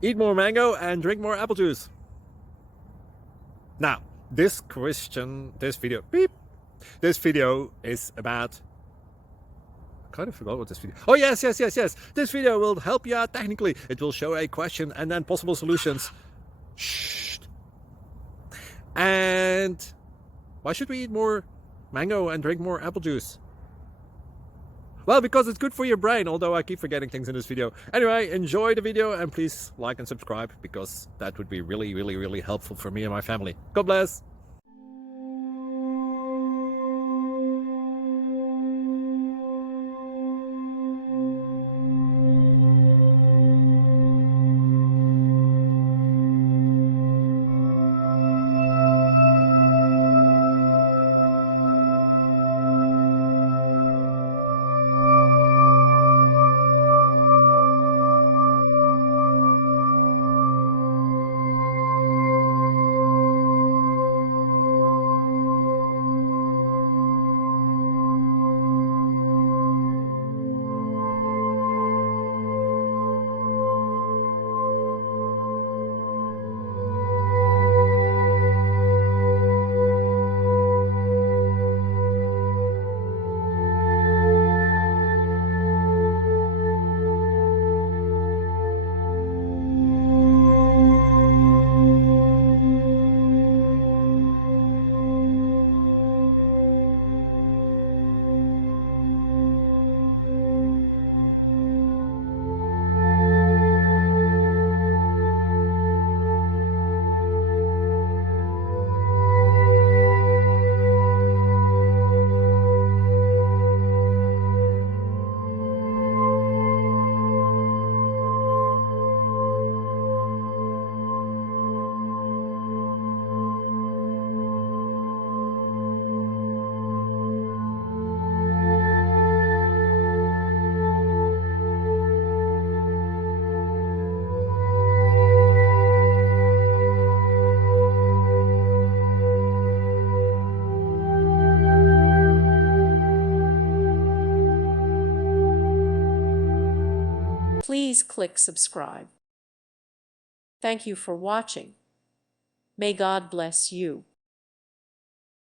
Eat more mango and drink more apple juice. Now, this video is about, I kind of forgot what this video, oh yes. This video will help you out technically. It will show a question and then possible solutions. Shh. And why should we eat more mango and drink more apple juice? Well, because it's good for your brain, although I keep forgetting things in this video. Anyway, enjoy the video and please like and subscribe, because that would be really helpful for me and my family. God bless! Please click subscribe. Thank you for watching. May God bless you.